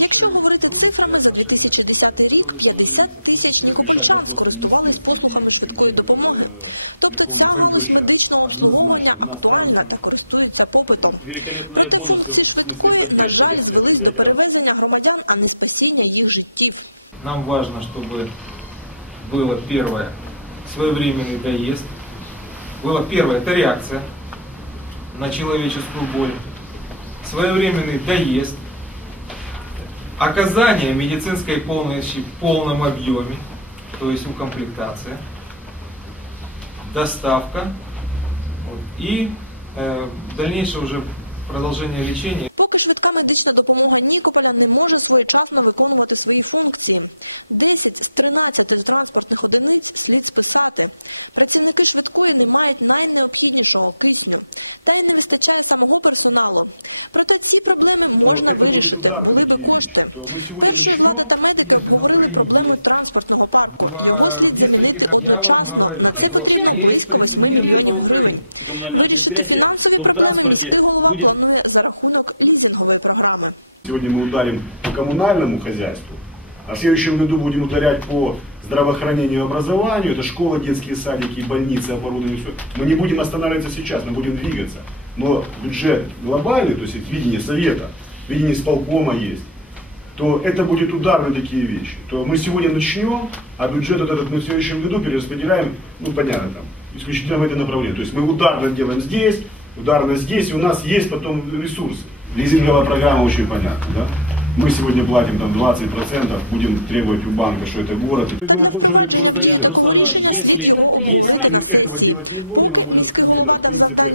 Якщо говорити цифрами за 2010 рік, 50 тисяч нікопольчан скористувалися послугами швидкої допомоги. Тобто ця галузь медичного обслуговування актуальна та користується попитом. Великолепные бонусы, в смысле поддержки для для предприятия. перевезення громадян, а не спасіння їх життів. Нам важно, чтобы было первое своевременный доезд. Было первое, это реакция на человеческую боль. Своевременный доезд. Оказание медицинской помощи в полном объеме, то есть укомплектация. Доставка. вот, И э, дальнейшее уже продолжение лечения. Поки швидка медична допомога Нікополя не може своєчасно виконувати свої функції. 10 з 13 транспортних одиниць слід списати. Працівники швидкої не мають найнеобхіднішого кисню. Та й не вистачає самого персоналу. Проте ці проблеми можна это будет вирішити, удар коли такие до кошти. вещи, то мы сегодня Перші начнем, групи та медики если на говорили Украине проблеми есть транспортного парку. В Його нескольких, слід я вам одночасно говорю, призначати что есть близько восьми прецеденты мільйонів по гривень. Украине. Коммунальное предприятие, то в транспорте будет за рахунок лізингової програми. Сегодня мы ударим по коммунальному хозяйству, а в следующем году будем ударять по здравоохранению и образованию, это школы, детские садики, больницы, оборудование, все. Мы не будем останавливаться сейчас, мы будем двигаться. Но бюджет глобальный, то есть видение совета, видение исполкома есть, то это будет удар на такие вещи. То мы сегодня начнем, а бюджет вот этот мы в следующем году перераспределяем, ну понятно, там, исключительно в это направление. То есть мы ударно делаем здесь, ударно здесь, и у нас есть потом ресурсы. Лизинговая программа очень понятна, да? Мы сегодня платим там 20%, будем требовать у банка, что это город. Если, если Мы этого делать не будем, а будем стабильно, в принципе,